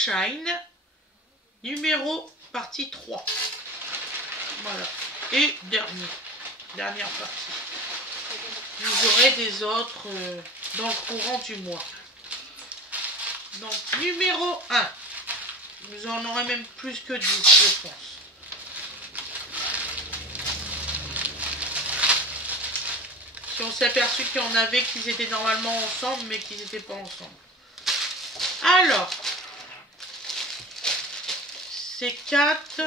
Shine, numéro partie 3. Voilà. Et dernière partie. Vous aurez des autres dans le courant du mois. Donc, numéro 1. Vous en aurez même plus que 10, je pense. Si on s'est aperçu qu'il y en avait qu'ils étaient normalement ensemble, mais qu'ils n'étaient pas ensemble. Alors, c'est 4,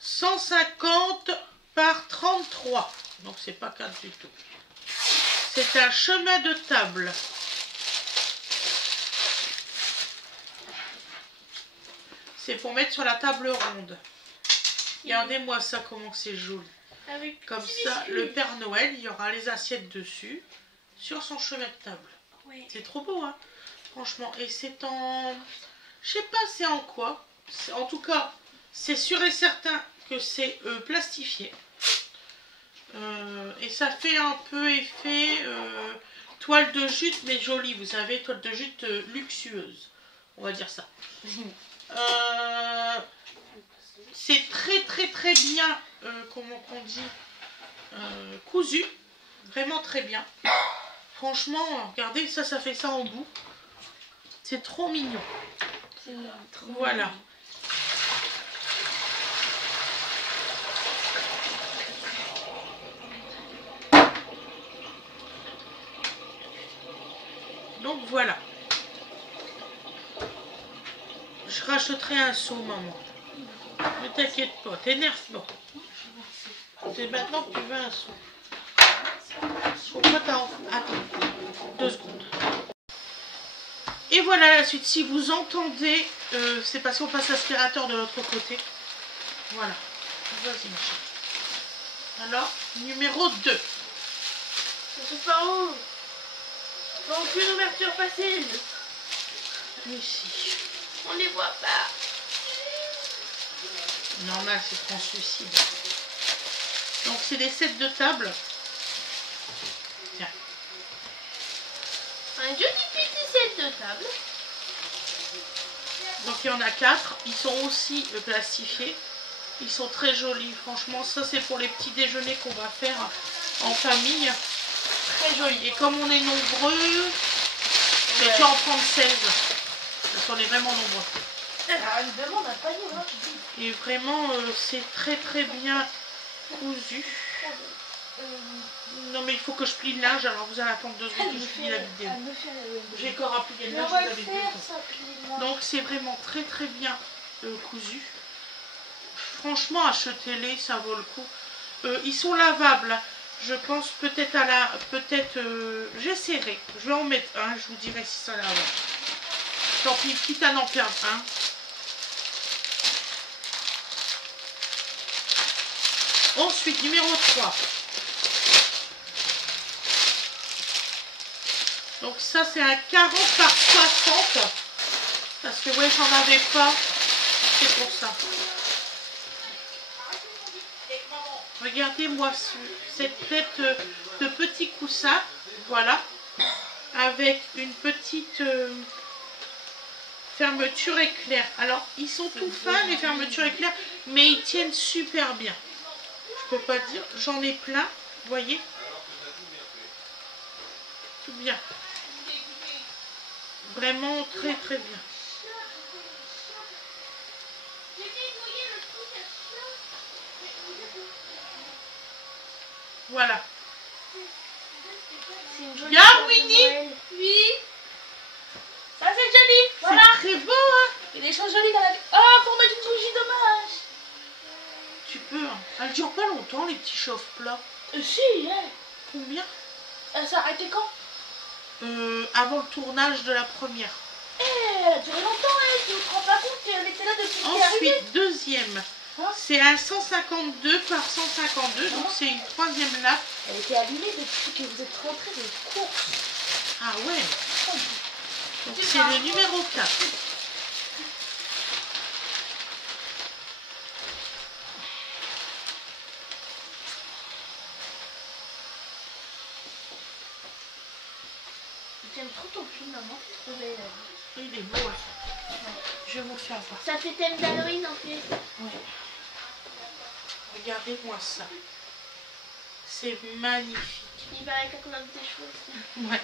150 par 33. Donc, c'est pas 4 du tout. C'est un chemin de table. C'est pour mettre sur la table ronde. Regardez-moi ça, comment c'est joli. Avec comme ça, le Père Noël, il y aura les assiettes dessus, sur son chemin de table. Oui. C'est trop beau, hein, franchement. Et c'est en... Je sais pas c'est en quoi. En tout cas, c'est sûr et certain que c'est plastifié. Et ça fait un peu effet toile de jute, mais jolie. Vous savez, toile de jute luxueuse. On va dire ça. C'est très bien, comment on dit, cousu. Vraiment très bien. Franchement, regardez, ça fait ça en bout. C'est trop mignon. Voilà. Mignon. Donc voilà. Je rachèterai un seau, maman. Ne t'inquiète pas, t'énerve pas. C'est maintenant que tu veux un seau. Pourquoi t'as... Attends, 2 secondes. Et voilà la suite. Si vous entendez, c'est parce qu'on passe l'aspirateur de l'autre côté. Voilà. Vas-y, ma chérie. Alors, numéro 2. C'est par où? Aucune ouverture facile. Ici. On les voit pas. Normal, c'est translucide. Donc, c'est des sets de table. Tiens. Un joli petit set de table. Donc, il y en a 4. Ils sont aussi plastifiés. Ils sont très jolis. Franchement, ça, c'est pour les petits déjeuners qu'on va faire en famille. Très joli. Et comme on est nombreux, je vais en prendre 16. Parce qu'on est vraiment nombreux. Et vraiment, c'est très bien cousu. Non, mais il faut que je plie le linge. Alors, vous allez attendre 2 secondes que je plie la vidéo. J'ai encore à plier le linge, vous avez 2 secondes. Donc, c'est vraiment très bien cousu. Franchement, achetez-les, ça vaut le coup. Ils sont lavables. Je pense peut-être à la... j'essaierai. Je vais en mettre un. Je vous dirai si ça lave. Tant pis, quitte à n'en perdre un. Ensuite, numéro 3. Donc ça, c'est un 40 par 60. Parce que, ouais, j'en avais pas. C'est pour ça. Regardez-moi cette tête de petit coussin. Voilà. Avec une petite... fermeture éclair. Alors, ils sont tout fins, les fermetures éclair, mais ils tiennent super bien. Je peux pas dire, j'en ai plein, vous voyez. Tout bien. Vraiment très bien. Voilà. Regarde, Winnie. Oui. Ça c'est joli. Voilà. C'est très beau, hein. Il y a des choses jolies dans la vie. Oh, pour mettre une bougie, dommage. Tu peux, hein. Elles durent pas longtemps, les petits chauffe-plats. Si, hein. Combien? Ça a arrêté quand? Avant le tournage de la première. Elle a duré longtemps, hein. Tu ne te rends pas compte qu'elle était là depuis qu'elle est arrivée. Ensuite, deuxième. Hein? C'est un 152 par 152, donc c'est une 3e latte. Elle était allumée depuis que vous êtes rentrés de course. Ah ouais. Donc c'est le numéro 4. J'aime trop ton film, maman. C'est trop belle. Il est beau, hein. Je vais vous le faire voir. Ça fait thème d'Halloween en plus. Ouais. Regardez-moi ça. C'est magnifique. Il va avec la couleur de tes cheveux aussi. Ouais.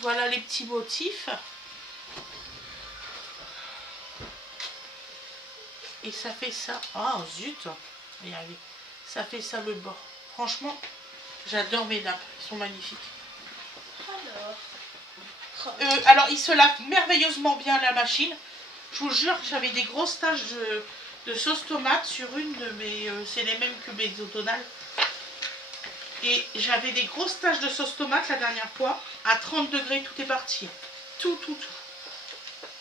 Voilà les petits motifs. Et ça fait ça. Ah zut. Regardez. Ça fait ça le bord. Franchement, j'adore mes nappes. Ils sont magnifiques. Alors, il se lave merveilleusement bien à la machine. Je vous jure que j'avais des grosses taches de sauce tomate sur une de mes... c'est les mêmes que mes automnales. Et j'avais des grosses taches de sauce tomate la dernière fois. À 30 degrés, tout est parti. Tout.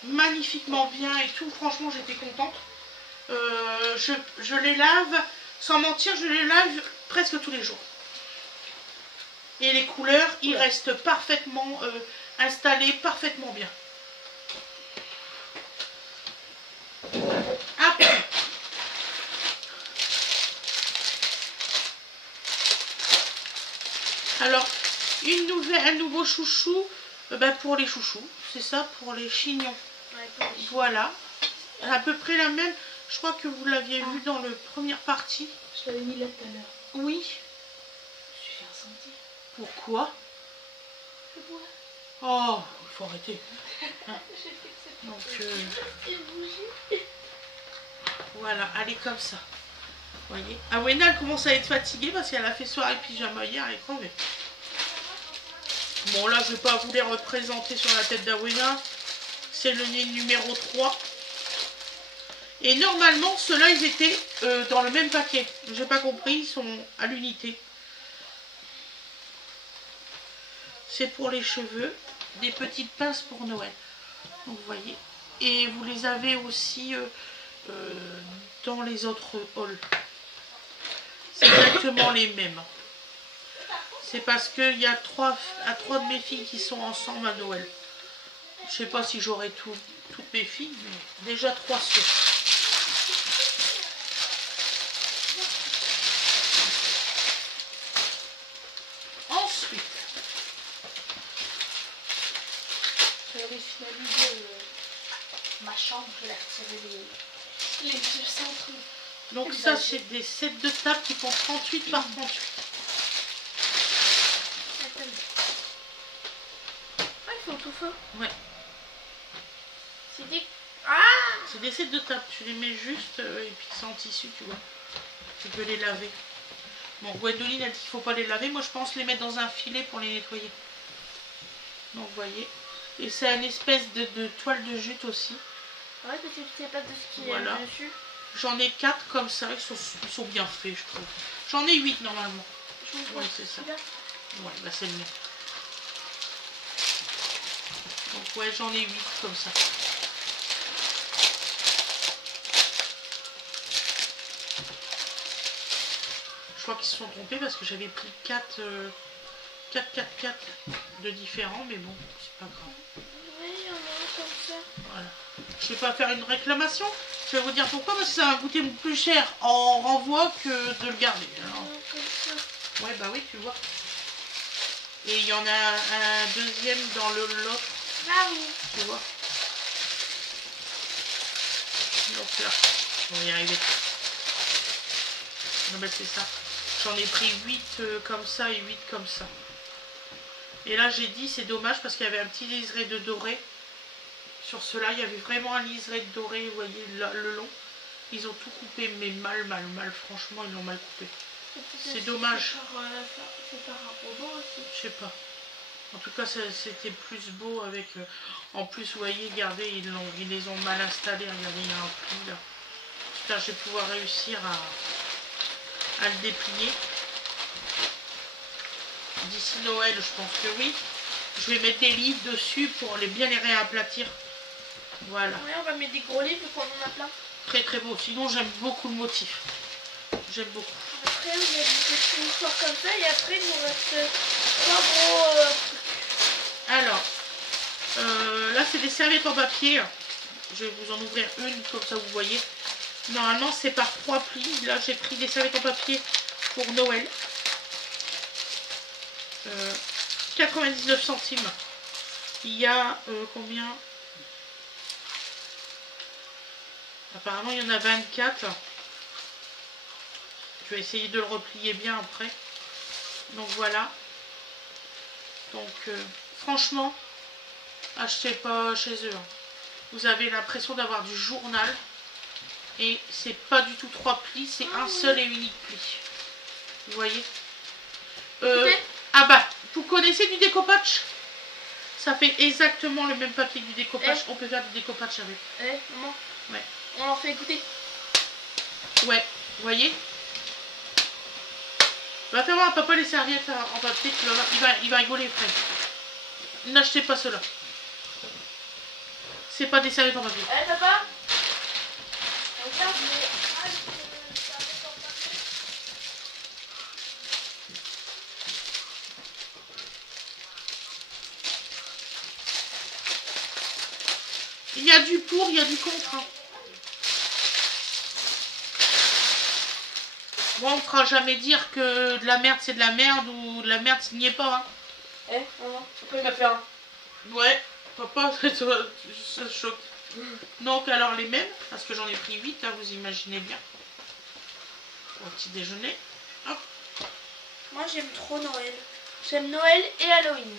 Magnifiquement bien et tout. Franchement, j'étais contente. Je les lave, sans mentir, je les lave presque tous les jours. Et les couleurs, ils restent parfaitement installés, parfaitement bien. Après, alors, un nouveau chouchou pour les chouchous. C'est ça, pour les chignons. Ouais, voilà. À peu près la même. Je crois que vous l'aviez vu dans la première partie. Je l'avais mis là tout à l'heure. Oui. Je suis ressentie. Pourquoi? Je bois. Oh, il faut arrêter. Donc, voilà, elle est comme ça. Vous voyez. Awena, elle commence à être fatiguée parce qu'elle a fait soirée pyjama hier, elle est crevée. Bon, là, je ne vais pas vous les représenter sur la tête d'Awena. C'est le nez numéro 3. Et normalement, ceux-là, ils étaient dans le même paquet. J'ai pas compris, ils sont à l'unité. C'est pour les cheveux, des petites pinces pour Noël. Donc, vous voyez. Et vous les avez aussi dans les autres halls. C'est exactement les mêmes. C'est parce qu'il y a trois de mes filles qui sont ensemble à Noël. Je sais pas si j'aurai toutes mes filles, mais déjà 3 sûrs. Ensuite, j'avais finalisé ma chambre, je vais retirer les vieux centres. donc ça c'est des sets de table qui font 38 par 38. Ah, ils sont tout fins. Ouais. C'est des... Ah, c'est des sets de table, tu les mets juste et puis c'est en tissu, tu vois. Tu peux les laver. Bon, Gwendoline a dit qu'il ne faut pas les laver. Moi, je pense les mettre dans un filet pour les nettoyer. Donc, vous voyez. Et c'est une espèce de toile de jute aussi. Ouais, parce que tu sais pas de ce qu'il y a dessus. J'en ai 4 comme ça. Ils sont bien faits, je trouve. J'en ai 8 normalement. Ouais, c'est ça. Ouais, bah c'est le mien. Donc, ouais, j'en ai 8 comme ça. Je crois qu'ils se sont trompés parce que j'avais pris 4 de différents, mais bon, c'est pas grave. Oui, il y en a un comme ça. Voilà. Je vais pas faire une réclamation. Je vais vous dire pourquoi, parce que ça va coûter plus cher en renvoi que de le garder. Alors... ouais, bah oui, tu vois. Et il y en a un deuxième dans l'autre. Ah oui. Tu vois. Donc là, on va y arriver. Non, bah c'est ça. J'en ai pris 8 comme ça et 8 comme ça. Et là, j'ai dit, c'est dommage parce qu'il y avait un petit liseré de doré. Sur ceux-là, il y avait vraiment un liseré de doré, vous voyez, le long. Ils ont tout coupé, mais mal. Franchement, ils l'ont mal coupé. C'est dommage. C'est par un robot aussi. Je sais pas. En tout cas, c'était plus beau avec... en plus, vous voyez, regardez, ils les ont mal installés. Regardez, il y a un pli là. J'espère que je vais pouvoir réussir à le déplier. D'ici Noël, je pense que oui. Je vais mettre des livres dessus pour bien les réaplatir. Voilà. Ouais, on va mettre des gros livres qu'on en a plein. Très très beau. Sinon, j'aime beaucoup le motif. J'aime beaucoup. Après, on met des petits mouchoirs comme ça et après, il nous reste 3 gros trucs. Alors, là, c'est des serviettes en papier. Je vais vous en ouvrir une, comme ça vous voyez. Normalement, c'est par 3 plis. Là, j'ai pris des serviettes en papier pour Noël. 99 centimes. Il y a combien? Apparemment, il y en a 24. Je vais essayer de le replier bien après. Donc voilà. Donc franchement, achetez pas chez eux. Vous avez l'impression d'avoir du journal. Et c'est pas du tout 3 plis, c'est un seul et unique pli. Vous voyez ah bah, vous connaissez du découpage? Ça fait exactement le même papier que du découpage. On peut faire du découpage avec. Maman. Ouais. On leur fait écouter. Ouais, vous voyez? Va faire voir à papa les serviettes en papier, il va rigoler frère. N'achetez pas cela. C'est pas des serviettes en papier. Papa, regarde il y a du pour, il y a du contre. Hein. Moi, on ne fera jamais dire que de la merde c'est de la merde ou de la merde ce n'y est pas. Hein. Maman, après il va faire un. Ouais, papa, ça choque. Donc, alors les mêmes, parce que j'en ai pris 8, hein, vous imaginez bien. Au petit déjeuner. Hop. Moi, j'aime trop Noël. J'aime Noël et Halloween.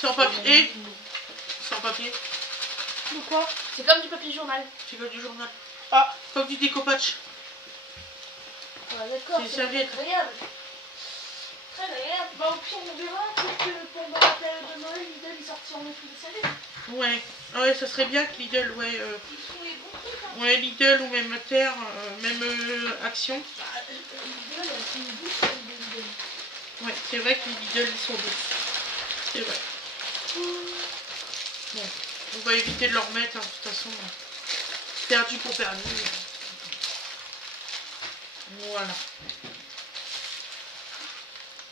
Sans papier. Sans papier. Ou quoi? C'est comme du papier journal. C'est comme du journal. Ah, comme du découpage. Ouais, d'accord. C'est serviette. Agréable. Très agréable. Bah, au pire, on verra. Peut-être que pendant la période de Noël, Lidl, ils sortiront des trucs de serviette. Ouais. Ouais, ça serait bien que Lidl, ouais. Ils font les bons trucs, hein. Ouais, Lidl ou même Terre, même Action. Bah, Lidl, c'est une douce de Lidl. Ouais, c'est vrai que les Lidl, ils sont douces. C'est vrai. Bon, on va éviter de leur mettre, hein, de toute façon. Perdu pour perdu. Voilà.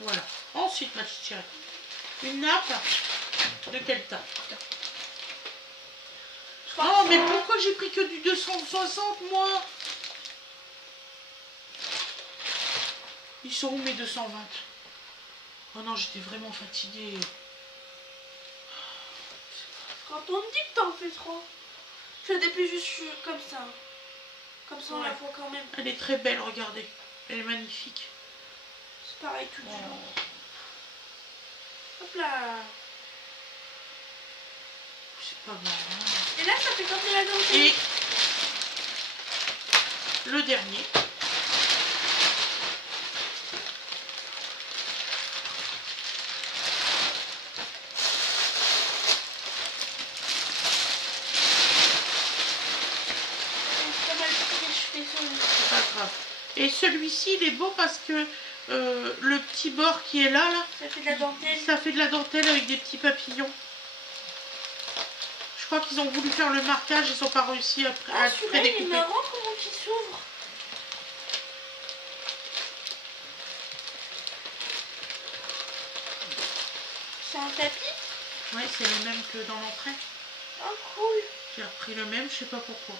Voilà. Ensuite, ma petite chérie. Une nappe. De quelle taille? Oh, mais pourquoi j'ai pris que du 260, moi? Ils sont où mes 220? Oh non, j'étais vraiment fatiguée. Quand on me dit que t'en fais trop, je dépêche juste comme ça. Comme ça, on la voit quand même. Elle est très belle, regardez. Elle est magnifique. C'est pareil tout du long. Hop là. C'est pas mal. Hein. Et là, ça fait comme de la dentelle. Et le dernier. C'est pas grave. Et celui-ci, il est beau parce que le petit bord qui est là, ça fait de la dentelle. Ça fait de la dentelle avec des petits papillons. Je crois qu'ils ont voulu faire le marquage, ils n'ont pas réussi à celui-là, il est marrant comment il s'ouvre. C'est un tapis? Ouais, c'est le même que dans l'entrée. Oh cool. J'ai repris le même, je sais pas pourquoi.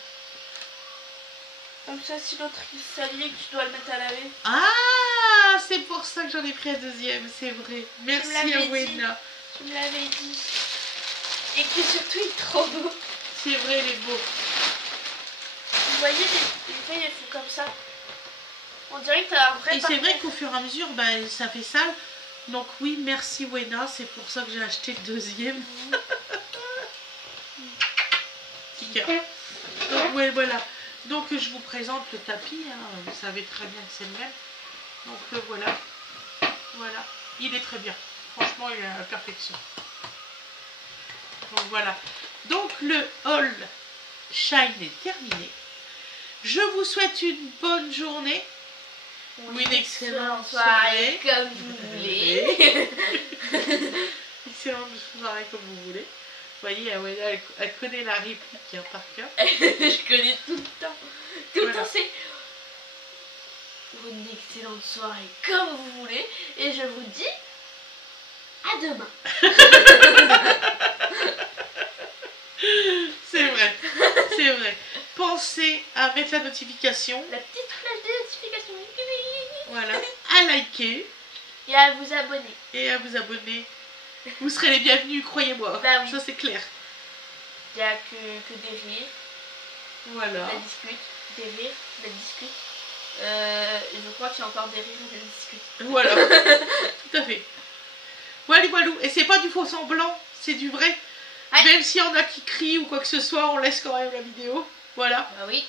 Comme ça, si l'autre il s'allie, que tu dois le mettre à laver. Ah, c'est pour ça que j'en ai pris un deuxième, c'est vrai. Merci à Wena. Tu me l'avais dit. Et que surtout, il est trop beau. C'est vrai, il est beau. Vous voyez, les feuilles, elles font comme ça. On dirait que t'as un vrai. Et c'est vrai qu'au fur et à mesure, bah, ça fait sale. Donc oui, merci Wena, c'est pour ça que j'ai acheté le deuxième. Petit cœur. Donc ouais, voilà. Donc je vous présente le tapis, hein. Vous savez très bien que c'est le même. Donc voilà. Voilà. Il est très bien. Franchement, il est à la perfection. Donc voilà. Donc le haul Shine est terminé. Je vous souhaite une bonne journée. Ou une excellente soirée. Comme vous voulez. Excellente soirée comme vous voulez. Vous voyez, elle connaît la réplique hein, par cœur. Je connais tout le temps. Tout le Voilà. temps, c'est une excellente soirée comme vous voulez. Et je vous dis à demain. C'est vrai, c'est vrai. Pensez à mettre la notification. La petite flèche de notification. Voilà, à liker. Et à vous abonner. Et à vous abonner. Vous serez les bienvenus, croyez-moi. Bah oui. Ça c'est clair. Il n'y a que des rires, Voilà. de la discute, des rires, de la discute. Et je crois qu'il y a encore des rires et de la discute. Voilà, tout à fait. Voilà, voilà. Et c'est pas du faux semblant, c'est du vrai. Ouais. Même s'il y en a qui crient ou quoi que ce soit, on laisse quand même la vidéo. Voilà. Ah oui.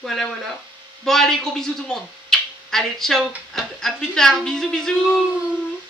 Voilà, voilà. Bon, allez, gros bisous tout le monde. Allez, ciao. À plus tard. Bisous, bisous.